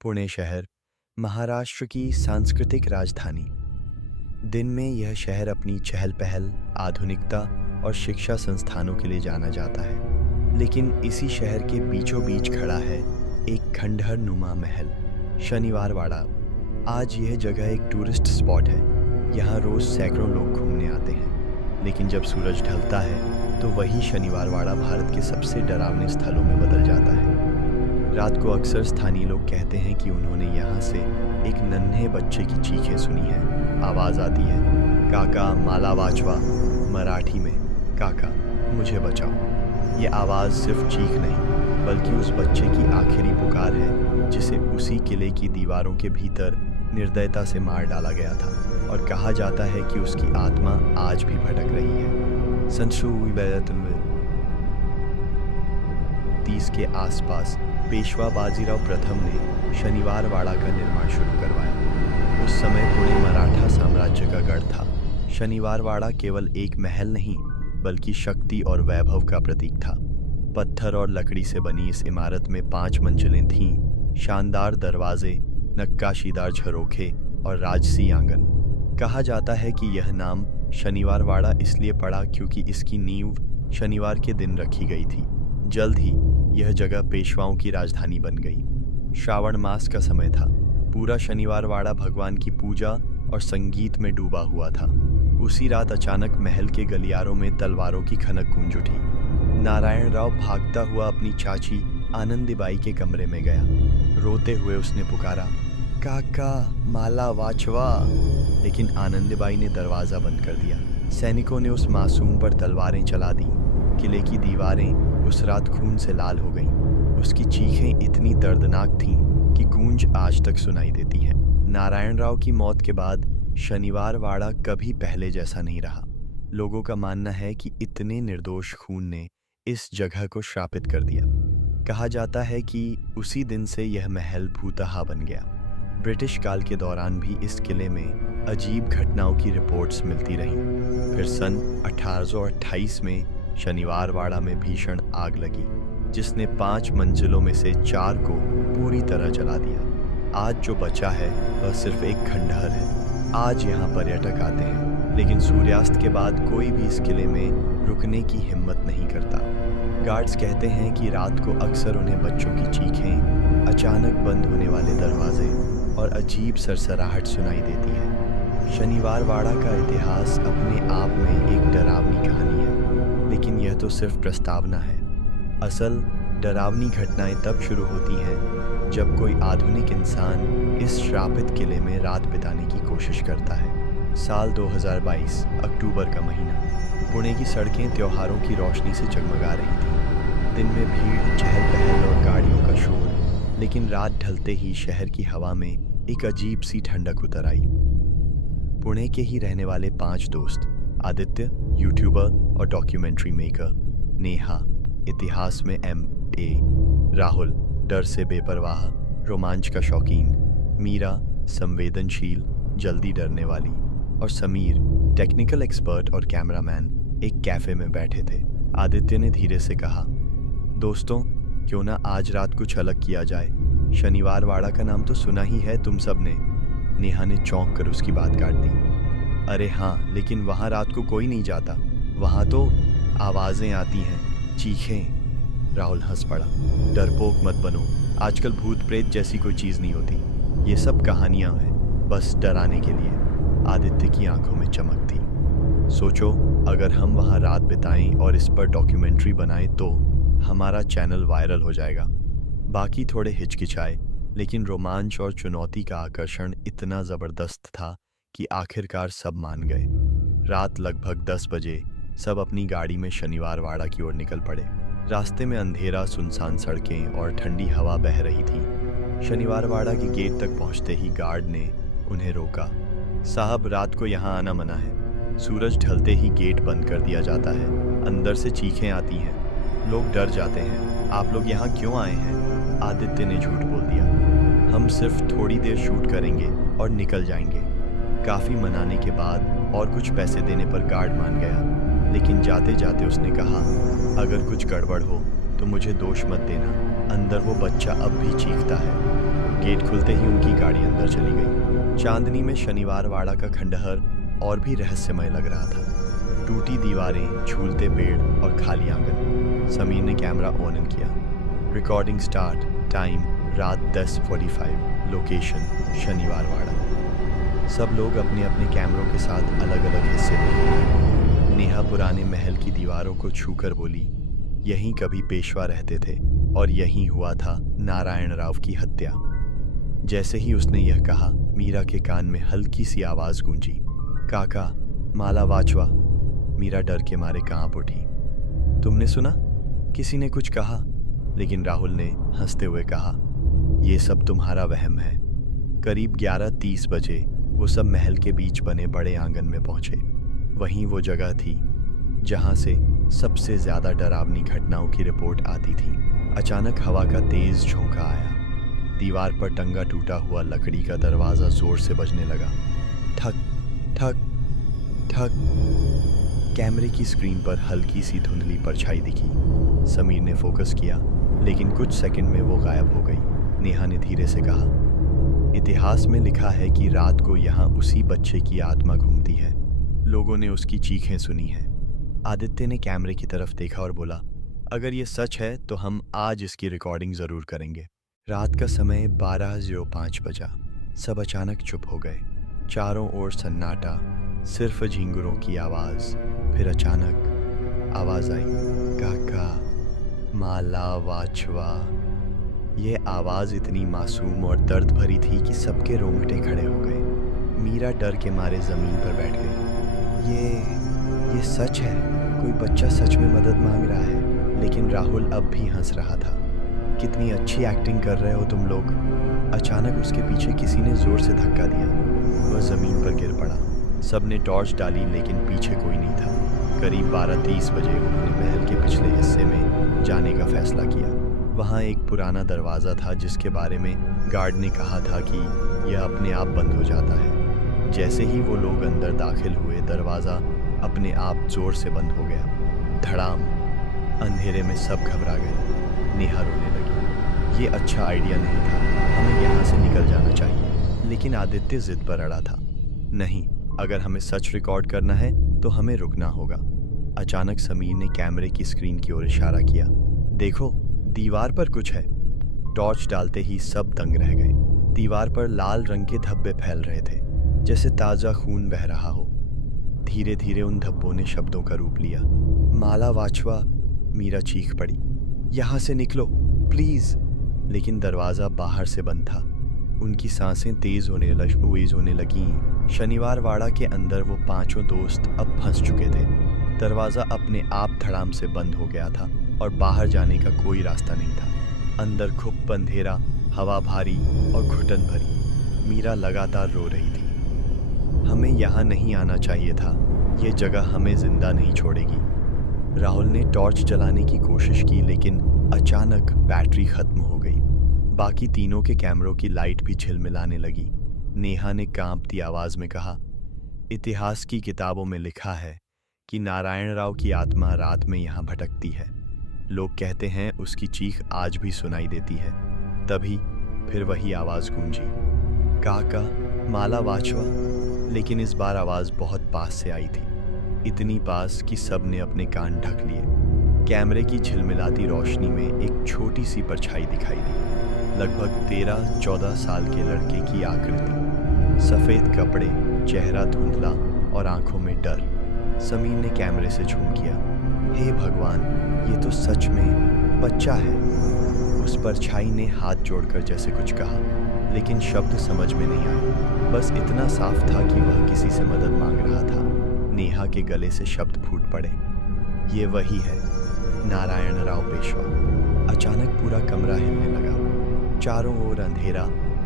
पुणे शहर महाराष्ट्र की सांस्कृतिक राजधानी। दिन में यह शहर अपनी चहल पहल, आधुनिकता और शिक्षा संस्थानों के लिए जाना जाता है। लेकिन इसी शहर के बीचों बीच खड़ा है एक खंडहर नुमा महल, शनिवार वाड़ा। आज यह जगह एक टूरिस्ट स्पॉट है। यहाँ रोज सैकड़ों लोग घूमने आते हैं, लेकिन जब सूरज ढलता है तो वही शनिवार वाड़ा भारत के सबसे डरावने स्थलों में बदल जाता है। रात को अक्सर स्थानीय लोग कहते हैं कि उन्होंने यहाँ से एक नन्हे बच्चे की चीखें सुनी है। आवाज़ आती है, काका माला वाचवा, मराठी में काका मुझे बचाओ। ये आवाज़ सिर्फ चीख नहीं, बल्कि उस बच्चे की आखिरी पुकार है जिसे उसी किले की दीवारों के भीतर निर्दयता से मार डाला गया था। और कहा जाता है कि उसकी आत्मा आज भी भटक रही है। संशुई 30 के आसपास पेशवा बाजीराव प्रथम ने शनिवार वाड़ा का निर्माण शुरू करवाया। उस समय पुणे मराठा साम्राज्य का गढ़ था। शनिवार वाड़ा केवल एक महल नहीं, बल्कि शक्ति और वैभव का प्रतीक था। पत्थर और लकड़ी से बनी इस इमारत में 5 मंजिलें थीं, शानदार दरवाजे, नक्काशीदार झरोखे और राजसी आंगन। कहा जाता है कि यह नाम शनिवार वाड़ा इसलिए पड़ा क्योंकि इसकी नींव शनिवार के दिन रखी गई थी। जल्द ही यह जगह पेशवाओं की राजधानी बन गई। श्रावण मास का समय था। पूरा शनिवार वाड़ा भगवान की पूजा और संगीत में डूबा हुआ था। उसी रात अचानक महल के गलियारों में तलवारों की खनक गूंज उठी। नारायण राव भागता हुआ अपनी चाची आनंदीबाई के कमरे में गया। रोते हुए उसने पुकारा, काका माला वाचवा। लेकिन आनंदीबाई ने दरवाज़ा बंद कर दिया। सैनिकों ने उस मासूम पर तलवारें चला दी। किले की दीवारें उस रात खून से लाल हो गईं। उसकी चीखें इतनी दर्दनाक थीं कि गूंज आज तक सुनाई देती हैं। नारायण राव की मौत के बाद शनिवार वाड़ा कभी पहले जैसा नहीं रहा। लोगों का मानना है कि इतने निर्दोष खून ने इस जगह को श्रापित कर दिया। कहा जाता है कि उसी दिन से यह महल भूतहा बन गया। ब्रिटिश काल के दौरान भी इस किले में अजीब घटनाओं की रिपोर्ट्स मिलती रहीं। फिर सन 1828 में शनिवार वाड़ा में भीषण आग लगी, जिसने 5 मंजिलों में से 4 को पूरी तरह जला दिया। आज जो बचा है वह सिर्फ एक खंडहर है। आज यहाँ पर्यटक आते हैं, लेकिन सूर्यास्त के बाद कोई भी इस किले में रुकने की हिम्मत नहीं करता। गार्ड्स कहते हैं कि रात को अक्सर उन्हें बच्चों की चीखें, अचानक बंद होने वाले दरवाजे और अजीब सरसराहट सुनाई देती है। शनिवार वाड़ा का इतिहास अपने आप में एक डरावनी कहानी है, लेकिन यह तो सिर्फ प्रस्तावना है। असल डरावनी घटनाएं तब शुरू होती हैं जब कोई आधुनिक इंसान इस श्रापित किले में रात बिताने की कोशिश करता है। साल 2022 अक्टूबर का महीना। पुणे की सड़कें त्योहारों की रोशनी से जगमगा रही थीं। दिन में भीड़, चहल पहल और गाड़ियों का शोर, लेकिन रात ढलते ही शहर की हवा में एक अजीब सी ठंडक उतर आई। पुणे के ही रहने वाले 5 दोस्त, आदित्य यूट्यूबर और डॉक्यूमेंट्री मेकर, नेहा इतिहास में MA, राहुल डर से बेपरवाह रोमांच का शौकीन, मीरा संवेदनशील जल्दी डरने वाली और समीर टेक्निकल एक्सपर्ट और कैमरामैन एक कैफे में बैठे थे। आदित्य ने धीरे से कहा, दोस्तों क्यों ना आज रात कुछ अलग किया जाए। शनिवार वाड़ा का नाम तो सुना ही है तुम सब ने। नेहा ने चौंक कर उसकी बात काट दी। अरे हाँ, लेकिन वहाँ रात को कोई नहीं जाता। वहाँ तो आवाज़ें आती हैं, चीखें। राहुल हंस पड़ा। डरपोक मत बनो, आजकल भूत प्रेत जैसी कोई चीज़ नहीं होती। ये सब कहानियाँ हैं, बस डराने के लिए। आदित्य की आंखों में चमक थी। सोचो, अगर हम वहाँ रात बिताएं और इस पर डॉक्यूमेंट्री बनाएं तो हमारा चैनल वायरल हो जाएगा। बाकी थोड़े हिचकिचाए, लेकिन रोमांच और चुनौती का आकर्षण इतना ज़बरदस्त था कि आखिरकार सब मान गए। रात लगभग 10 बजे सब अपनी गाड़ी में शनिवार वाड़ा की ओर निकल पड़े। रास्ते में अंधेरा, सुनसान सड़कें और ठंडी हवा बह रही थी। शनिवार वाड़ा के गेट तक पहुंचते ही गार्ड ने उन्हें रोका। साहब, रात को यहाँ आना मना है। सूरज ढलते ही गेट बंद कर दिया जाता है। अंदर से चीखें आती हैं, लोग डर जाते हैं। आप लोग यहाँ क्यों आए हैं? आदित्य ने झूठ बोल दिया। हम सिर्फ थोड़ी देर शूट करेंगे और निकल जाएंगे। काफ़ी मनाने के बाद और कुछ पैसे देने पर गार्ड मान गया, लेकिन जाते जाते उसने कहा, अगर कुछ गड़बड़ हो तो मुझे दोष मत देना। अंदर वो बच्चा अब भी चीखता है। गेट खुलते ही उनकी गाड़ी अंदर चली गई। चांदनी में शनिवार वाड़ा का खंडहर और भी रहस्यमय लग रहा था। टूटी दीवारें, झूलते पेड़ और खाली आंगन। समीर ने कैमरा ऑन किया। Recording start. टाइम रात 10:45। लोकेशन शनिवार वाड़ा। सब लोग अपने अपने कैमरों के साथ अलग अलग हिस्से में। नेहा पुराने महल की दीवारों को छूकर बोली, यहीं कभी पेशवा रहते थे और यहीं हुआ था नारायण राव की हत्या। जैसे ही उसने यह कहा, मीरा के कान में हल्की सी आवाज गूंजी, काका, माला वाचवा। मीरा डर के मारे कांप उठी। तुमने सुना? किसी ने कुछ कहा? लेकिन राहुल ने हंसते हुए कहा, यह सब तुम्हारा वहम है। करीब 11:30 बजे वो सब महल के बीच बने बड़े आंगन में पहुंचे। वहीं वो जगह थी जहां से सबसे ज्यादा डरावनी घटनाओं की रिपोर्ट आती थी। अचानक हवा का तेज झोंका आया। दीवार पर टंगा टूटा हुआ लकड़ी का दरवाजा जोर से बजने लगा। ठक ठक ठक। कैमरे की स्क्रीन पर हल्की सी धुंधली परछाई दिखी। समीर ने फोकस किया, लेकिन कुछ सेकंड में वो गायब हो गई। नेहा ने धीरे से कहा, इतिहास में लिखा है कि रात को यहाँ उसी बच्चे की आत्मा घूमती है। लोगों ने उसकी चीखें सुनी हैं। आदित्य ने कैमरे की तरफ देखा और बोला, अगर ये सच है तो हम आज इसकी रिकॉर्डिंग जरूर करेंगे। रात का समय 12:05 बजा। सब अचानक चुप हो गए। चारों ओर सन्नाटा, सिर्फ झिंगुरों की आवाज। फिर अचानक आवाज आई, काका, माला वाचवा। ये आवाज इतनी मासूम और दर्द भरी थी कि सबके रोंगटे खड़े हो गए। मीरा डर के मारे जमीन पर बैठ गई। ये सच है? कोई बच्चा सच में मदद मांग रहा है? लेकिन राहुल अब भी हंस रहा था। कितनी अच्छी एक्टिंग कर रहे हो तुम लोग। अचानक उसके पीछे किसी ने जोर से धक्का दिया। वह जमीन पर गिर पड़ा। सबने टॉर्च डाली, लेकिन पीछे कोई नहीं था। करीब 12:30 बजे उन्होंने महल के पिछले हिस्से में जाने का फैसला किया। वहाँ एक पुराना दरवाज़ा था जिसके बारे में गार्ड ने कहा था कि यह अपने आप बंद हो जाता है। जैसे ही वो लोग अंदर दाखिल हुए, दरवाज़ा अपने आप जोर से बंद हो गया। धड़ाम। अंधेरे में सब घबरा गए। नेहा रोने लगी। ये अच्छा आइडिया नहीं था, हमें यहाँ से निकल जाना चाहिए। लेकिन आदित्य जिद पर अड़ा था, नहीं, अगर हमें सच रिकॉर्ड करना है तो हमें रुकना होगा। अचानक समीर ने कैमरे की स्क्रीन की ओर इशारा किया। देखो, दीवार पर कुछ है। टॉर्च डालते ही सब दंग रह गए। दीवार पर लाल रंग के धब्बे फैल रहे थे, जैसे ताजा खून बह रहा हो। धीरे धीरे उन धब्बों ने शब्दों का रूप लिया। माला वाचवा। मीरा चीख पड़ी, यहाँ से निकलो प्लीज। लेकिन दरवाजा बाहर से बंद था। उनकी सांसें तेज होने लगीं। शनिवार वाड़ा के अंदर वो पांचों दोस्त अब फंस चुके थे। दरवाजा अपने आप धड़ाम से बंद हो गया था और बाहर जाने का कोई रास्ता नहीं था। अंदर खुप अंधेरा, हवा भारी और घुटन भरी। मीरा लगातार रो रही थी। हमें यहाँ नहीं आना चाहिए था, ये जगह हमें जिंदा नहीं छोड़ेगी। राहुल ने टॉर्च जलाने की कोशिश की, लेकिन अचानक बैटरी खत्म हो गई। बाकी तीनों के कैमरों की लाइट भी झिलमिलाने लगी। नेहा ने कांपती आवाज में कहा, इतिहास की किताबों में लिखा है कि नारायण राव की आत्मा रात में यहाँ भटकती है। लोग कहते हैं उसकी चीख आज भी सुनाई देती है। तभी फिर वही आवाज गूंजी, काका, माला वाचवा। लेकिन इस बार आवाज बहुत पास से आई थी, इतनी पास कि सब ने अपने कान ढक लिए। कैमरे की झिलमिलाती रोशनी में एक छोटी सी परछाई दिखाई दी। लगभग 13-14 साल के लड़के की आकृति, सफेद कपड़े, चेहरा धुंधला और आंखों में डर। समीर ने कैमरे से झूम किया, हे भगवान, ये तो सच में बच्चा है। उस परछाई ने हाथ जोड़कर जैसे कुछ कहा, लेकिन शब्द समझ में नहीं आए। बस इतना साफ था कि वह किसी से मदद मांग रहा था। नेहा के गले से शब्द फूट पड़े, ये वही है, नारायण राव पेशवा। अचानक पूरा कमरा हिलने लगा। चारों ओर अंधेरा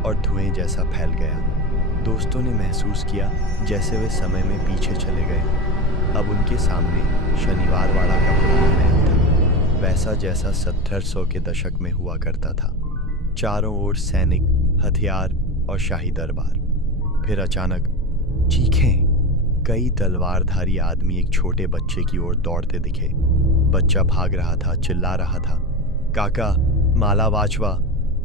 और धुएं जैसा फैल गया। दोस्तों ने महसूस किया जैसे वे समय में पीछे चले गए। अब उनके सामने शनिवार वाड़ा का पुराना महल था, वैसा जैसा 1700 के दशक में हुआ करता था। चारों ओर सैनिक, हथियार और शाही दरबार। फिर अचानक चीखें। कई तलवारधारी आदमी एक छोटे बच्चे की ओर दौड़ते दिखे। बच्चा भाग रहा था, चिल्ला रहा था, काका, माला वाचवा।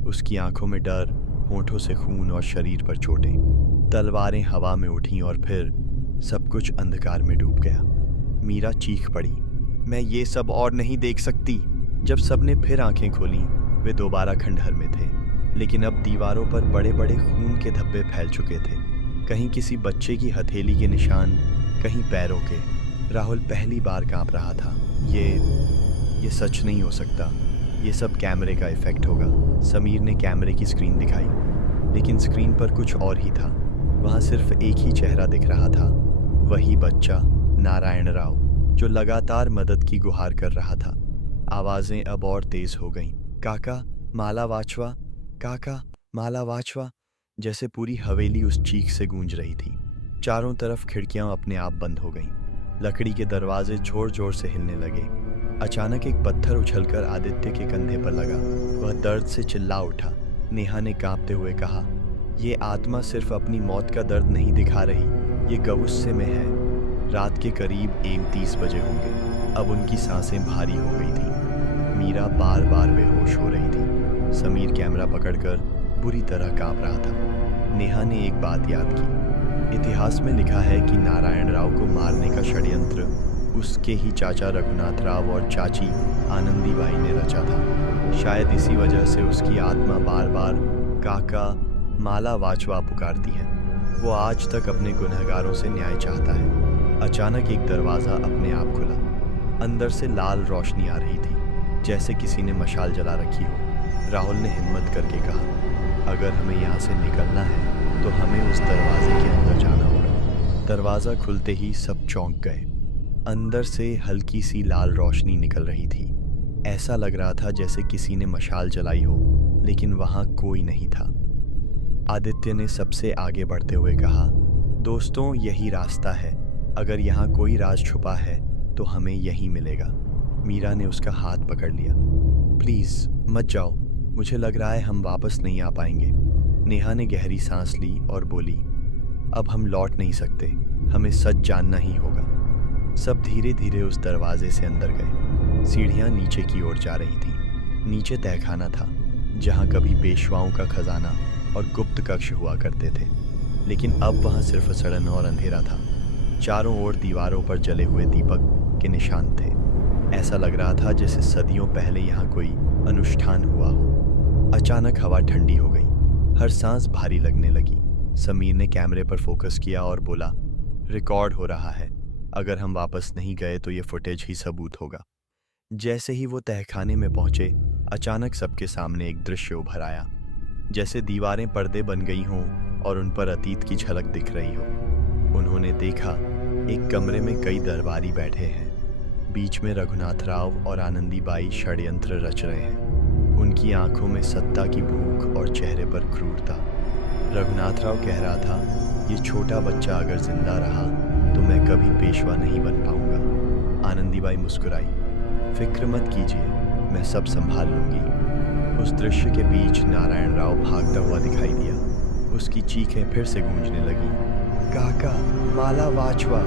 उसकी आंखों में डर होठों से खून और शरीर पर चोटें। तलवारें हवा में उठीं और फिर सब कुछ अंधकार में डूब गया। मीरा चीख पड़ी, मैं ये सब और नहीं देख सकती। जब सबने फिर आंखें खोलीं, वे दोबारा खंडहर में थे, लेकिन अब दीवारों पर बड़े बड़े खून के धब्बे फैल चुके थे। कहीं किसी बच्चे की हथेली के निशान, कहीं पैरों के। राहुल पहली बार कांप रहा था। ये सच नहीं हो सकता। ये सब कैमरे का इफेक्ट होगा। समीर ने कैमरे की स्क्रीन दिखाई, लेकिन स्क्रीन पर कुछ और ही था। वहाँ सिर्फ एक ही चेहरा दिख रहा था, वही बच्चा नारायण राव, जो लगातार मदद की गुहार कर रहा था। आवाज़ें अब और तेज हो गईं। काका माला वाचवा, काका माला वाचवा, जैसे पूरी हवेली उस चीख से गूंज रही थी। चारों तरफ खिड़कियां अपने आप बंद हो गईं। लकड़ी के दरवाजे जोर जोर से हिलने लगे। अचानक एक पत्थर उछलकर आदित्य के कंधे पर लगा। वह दर्द से चिल्ला उठा। नेहा ने कांपते हुए कहा, ये आत्मा सिर्फ अपनी मौत का दर्द नहीं दिखा रही, ये गुस्से में है। रात के करीब 1:30 बजे होंगे। अब उनकी सांसें भारी हो गई थी। मीरा बार बार बेहोश हो रही थी। समीर कैमरा पकड़कर बुरी तरह कांप रहा था। नेहा ने एक बात याद की, इतिहास में लिखा है कि नारायण राव को मारने का षड्यंत्र उसके ही चाचा रघुनाथ राव और चाची आनंदीबाई ने रचा था। शायद इसी वजह से उसकी आत्मा बार बार काका माला वाचवा पुकारती है। वो आज तक अपने गुनहगारों से न्याय चाहता है। अचानक एक दरवाज़ा अपने आप खुला। अंदर से लाल रोशनी आ रही थी, जैसे किसी ने मशाल जला रखी हो। राहुल ने हिम्मत करके कहा, अगर हमें यहाँ से निकलना है तो हमें उस दरवाजे के अंदर जाना होगा। दरवाज़ा खुलते ही सब चौंक गए। अंदर से हल्की सी लाल रोशनी निकल रही थी। ऐसा लग रहा था जैसे किसी ने मशाल जलाई हो, लेकिन वहाँ कोई नहीं था। आदित्य ने सबसे आगे बढ़ते हुए कहा, दोस्तों यही रास्ता है। अगर यहाँ कोई राज छुपा है तो हमें यही मिलेगा। मीरा ने उसका हाथ पकड़ लिया। प्लीज़ मत जाओ, मुझे लग रहा है हम वापस नहीं आ पाएंगे। नेहा ने गहरी सांस ली और बोली, अब हम लौट नहीं सकते, हमें सच जानना ही होगा। सब धीरे धीरे उस दरवाजे से अंदर गए। सीढ़ियाँ नीचे की ओर जा रही थीं। नीचे तहखाना था, जहाँ कभी पेशवाओं का खजाना और गुप्त कक्ष हुआ करते थे, लेकिन अब वहाँ सिर्फ सड़न और अंधेरा था। चारों ओर दीवारों पर जले हुए दीपक के निशान थे। ऐसा लग रहा था जैसे सदियों पहले यहाँ कोई अनुष्ठान हुआ हो। अचानक हवा ठंडी हो गई, हर सांस भारी लगने लगी। समीर ने कैमरे पर फोकस किया और बोला, रिकॉर्ड हो रहा है। अगर हम वापस नहीं गए तो ये फुटेज ही सबूत होगा। जैसे ही वो तहखाने में पहुंचे, अचानक सबके सामने एक दृश्य उभर आया, जैसे दीवारें पर्दे बन गई हों और उन पर अतीत की झलक दिख रही हो। उन्होंने देखा, एक कमरे में कई दरबारी बैठे हैं। बीच में रघुनाथ राव और आनंदीबाई षड्यंत्र रच रहे हैं। उनकी आंखों में सत्ता की भूख और चेहरे पर क्रूरता। रघुनाथ राव कह रहा था, ये छोटा बच्चा अगर जिंदा रहा तो मैं कभी पेशवा नहीं बन पाऊंगा। आनंदीबाई मुस्कुराई, फिक्र मत कीजिए, मैं सब संभाल लूंगी। उस दृश्य के बीच नारायण राव भागता हुआ दिखाई दिया। उसकी चीखें फिर से गूंजने लगी, काका माला वाचवा।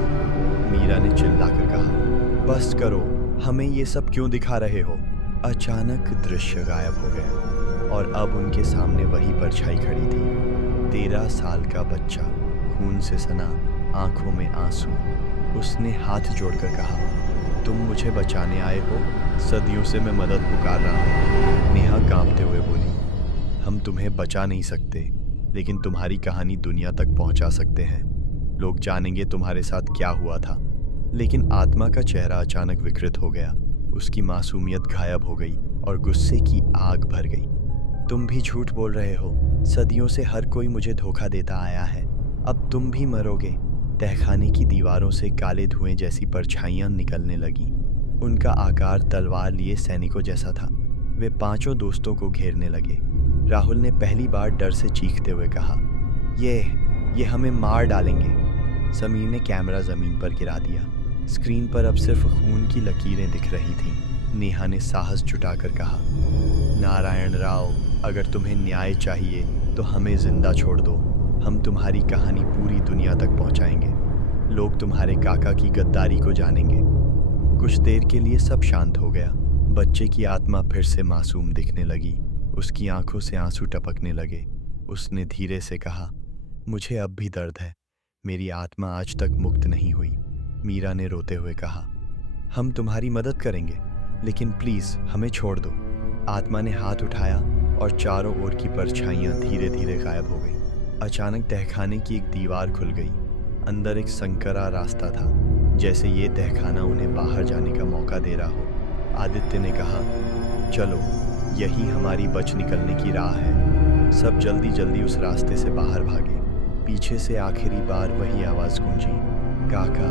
मीरा ने चिल्लाकर कहा, बस करो, हमें ये सब क्यों दिखा रहे हो। अचानक दृश्य गायब हो गया और अब उनके सामने वही परछाई खड़ी थी। 13 साल का बच्चा, खून से सना, आंखों में आंसू। उसने हाथ जोड़कर कहा, तुम मुझे बचाने आए हो? सदियों से मैं मदद पुकार रहा हूँ। नेहा कांपते हुए बोली, हम तुम्हें बचा नहीं सकते, लेकिन तुम्हारी कहानी दुनिया तक पहुंचा सकते हैं। लोग जानेंगे तुम्हारे साथ क्या हुआ था। लेकिन आत्मा का चेहरा अचानक विकृत हो गया। उसकी मासूमियत गायब हो गई और गुस्से की आग भर गई। तुम भी झूठ बोल रहे हो। सदियों से हर कोई मुझे धोखा देता आया है, अब तुम भी मरोगे। तहखाने की दीवारों से काले धुएं जैसी परछाइयां निकलने लगीं। उनका आकार तलवार लिए सैनिकों जैसा था। वे पांचों दोस्तों को घेरने लगे। राहुल ने पहली बार डर से चीखते हुए कहा, ये हमें मार डालेंगे। समीर ने कैमरा जमीन पर गिरा दिया। स्क्रीन पर अब सिर्फ खून की लकीरें दिख रही थीं। नेहा ने साहस जुटाकर कहा, नारायण राव, अगर तुम्हें न्याय चाहिए तो हमें जिंदा छोड़ दो। हम तुम्हारी कहानी पूरी दुनिया तक पहुंचाएंगे। लोग तुम्हारे काका की गद्दारी को जानेंगे। कुछ देर के लिए सब शांत हो गया। बच्चे की आत्मा फिर से मासूम दिखने लगी। उसकी आंखों से आंसू टपकने लगे। उसने धीरे से कहा, मुझे अब भी दर्द है, मेरी आत्मा आज तक मुक्त नहीं हुई। मीरा ने रोते हुए कहा, हम तुम्हारी मदद करेंगे, लेकिन प्लीज हमें छोड़ दो। आत्मा ने हाथ उठाया और चारों ओर की परछाइयां धीरे धीरे गायब हो गई। अचानक तहखाने की एक दीवार खुल गई। अंदर एक संकरा रास्ता था, जैसे ये तहखाना उन्हें बाहर जाने का मौका दे रहा हो। आदित्य ने कहा, चलो, यही हमारी बच निकलने की राह है। सब जल्दी जल्दी उस रास्ते से बाहर भागे। पीछे से आखिरी बार वही आवाज गूंजी, काका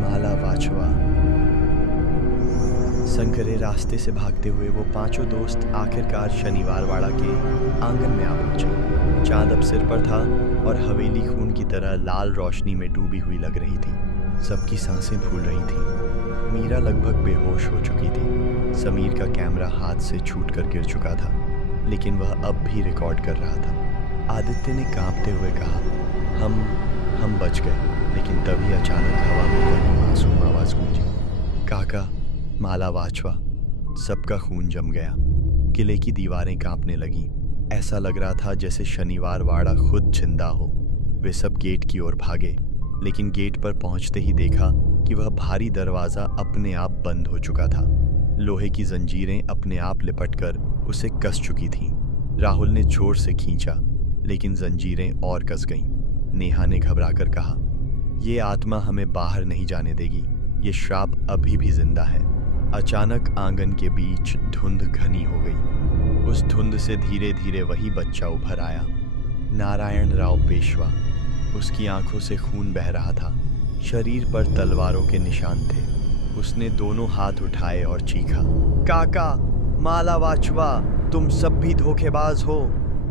माला वाचवा। संकरे रास्ते से भागते हुए वो पांचों दोस्त आखिरकार शनिवार वाड़ा के आंगन में आ पहुंचे। चांद अब सिर पर था और हवेली खून की तरह लाल रोशनी में डूबी हुई लग रही थी। सबकी सांसें फूल रही थी। मीरा लगभग बेहोश हो चुकी थी। समीर का कैमरा हाथ से छूटकर गिर चुका था, लेकिन वह अब भी रिकॉर्ड कर रहा था। आदित्य ने कांपते हुए कहा, हम बच गए। लेकिन तभी अचानक हवा में वही मासूम आवाज गूंजी, काका माला वाचवा। सबका खून जम गया। किले की दीवारें कांपने लगीं। ऐसा लग रहा था जैसे शनिवार वाड़ा खुद जिंदा हो। वे सब गेट की ओर भागे, लेकिन गेट पर पहुंचते ही देखा कि वह भारी दरवाजा अपने आप बंद हो चुका था। लोहे की जंजीरें अपने आप लिपटकर उसे कस चुकी थीं। राहुल ने जोर से खींचा, लेकिन जंजीरें और कस गईं। नेहा ने घबराकर कहा, ये आत्मा हमें बाहर नहीं जाने देगी, ये श्राप अभी भी जिंदा है। अचानक आंगन के बीच धुंध घनी हो गई। उस धुंध से धीरे धीरे वही बच्चा उभर आया, नारायण राव पेशवा। उसकी आंखों से खून बह रहा था। शरीर पर तलवारों के निशान थे। उसने दोनों हाथ उठाए और चीखा, काका माला वाचवा, तुम सब भी धोखेबाज हो,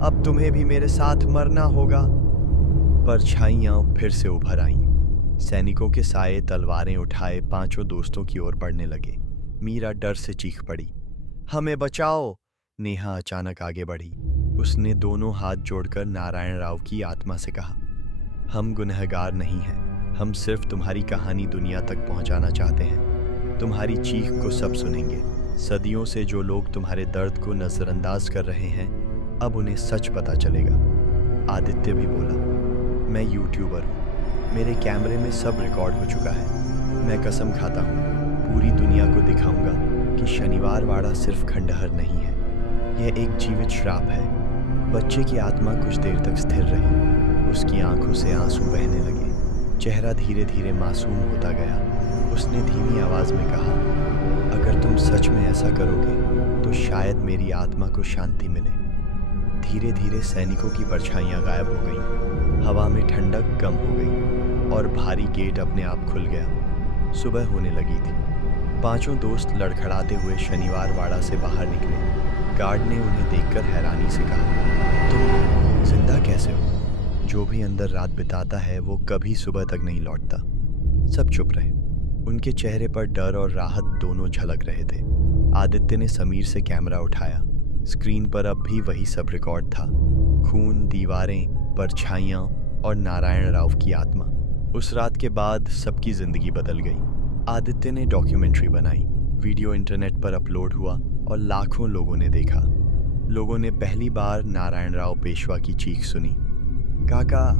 अब तुम्हें भी मेरे साथ मरना होगा। परछाइयां फिर से उभर आईं। सैनिकों के साए तलवारें उठाए पांचों दोस्तों की ओर बढ़ने लगे। मीरा डर से चीख पड़ी, हमें बचाओ। नेहा अचानक आगे बढ़ी। उसने दोनों हाथ जोड़कर नारायण राव की आत्मा से कहा, हम गुनहगार नहीं हैं, हम सिर्फ तुम्हारी कहानी दुनिया तक पहुंचाना चाहते हैं। तुम्हारी चीख को सब सुनेंगे। सदियों से जो लोग तुम्हारे दर्द को नजरअंदाज कर रहे हैं, अब उन्हें सच पता चलेगा। आदित्य भी बोला, मैं यूट्यूबर हूँ, मेरे कैमरे में सब रिकॉर्ड हो चुका है। मैं कसम खाता हूँ, पूरी दुनिया को दिखाऊंगा कि शनिवार वाड़ा सिर्फ खंडहर नहीं है, यह एक जीवित श्राप है। बच्चे की आत्मा कुछ देर तक स्थिर रही। उसकी आंखों से आंसू बहने लगे। चेहरा धीरे धीरे मासूम होता गया। उसने धीमी आवाज में कहा, अगर तुम सच में ऐसा करोगे तो शायद मेरी आत्मा को शांति मिले। धीरे धीरे सैनिकों की परछाइयां गायब हो गईं। हवा में ठंडक कम हो गई और भारी गेट अपने आप खुल गया। सुबह होने लगी थी। पांचों दोस्त लड़खड़ाते हुए शनिवार वाड़ा से बाहर निकले। गार्ड ने उन्हें देखकर हैरानी से कहा, तुम जिंदा कैसे हो? जो भी अंदर रात बिताता है वो कभी सुबह तक नहीं लौटता। सब चुप रहे। उनके चेहरे पर डर और राहत दोनों झलक रहे थे। आदित्य ने समीर से कैमरा उठाया। स्क्रीन पर अब भी वही सब रिकॉर्ड था, खून, दीवारें, परछाइयां और नारायण राव की आत्मा। उस रात के बाद सबकी जिंदगी बदल गई। आदित्य ने डॉक्यूमेंट्री बनाई। वीडियो इंटरनेट पर अपलोड हुआ और लाखों लोगों ने देखा। लोगों ने पहली बार नारायण राव पेशवा की चीख सुनी, काका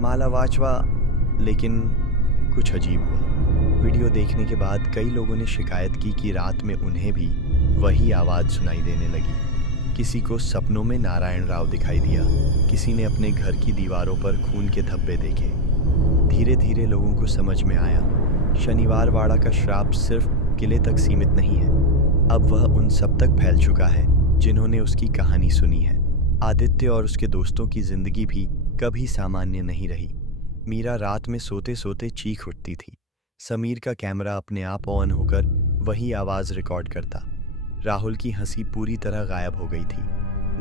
माला वाचवा। लेकिन कुछ अजीब हुआ। वीडियो देखने के बाद कई लोगों ने शिकायत की कि रात में उन्हें भी वही आवाज़ सुनाई देने लगी। किसी को सपनों में नारायण राव दिखाई दिया। किसी ने अपने घर की दीवारों पर खून के धब्बे देखे। धीरे धीरे लोगों को समझ में आया, शनिवार वाड़ा का श्राप सिर्फ किले तक सीमित नहीं है, अब वह उन सब तक फैल चुका है जिन्होंने उसकी कहानी सुनी है। आदित्य और उसके दोस्तों की जिंदगी भी कभी सामान्य नहीं रही। मीरा रात में सोते सोते चीख उठती थी। समीर का कैमरा अपने आप ऑन होकर वही आवाज़ रिकॉर्ड करता। राहुल की हंसी पूरी तरह गायब हो गई थी।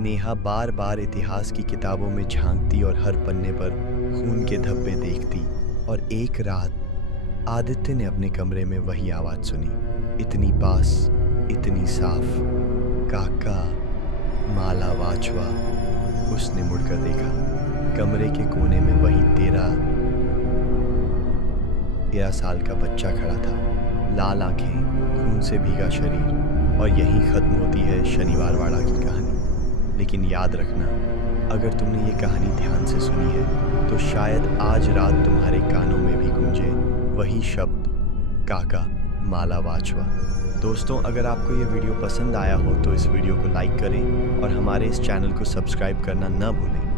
नेहा बार बार इतिहास की किताबों में झांकती और हर पन्ने पर खून के धब्बे देखती। और एक रात आदित्य ने अपने कमरे में वही आवाज़ सुनी, इतनी पास, इतनी साफ, काका माला वाचवा। उसने मुड़कर देखा। कमरे के कोने में वही 13 साल का बच्चा खड़ा था। लाल आंखें, खून से भीगा शरीर। और यहीं ख़त्म होती है शनिवार वाड़ा की कहानी। लेकिन याद रखना, अगर तुमने ये कहानी ध्यान से सुनी है तो शायद आज रात तुम्हारे कानों में भी गूंजे वही शब्द, काका माला वाचवा। दोस्तों, अगर आपको ये वीडियो पसंद आया हो तो इस वीडियो को लाइक करें और हमारे इस चैनल को सब्सक्राइब करना न भूलें।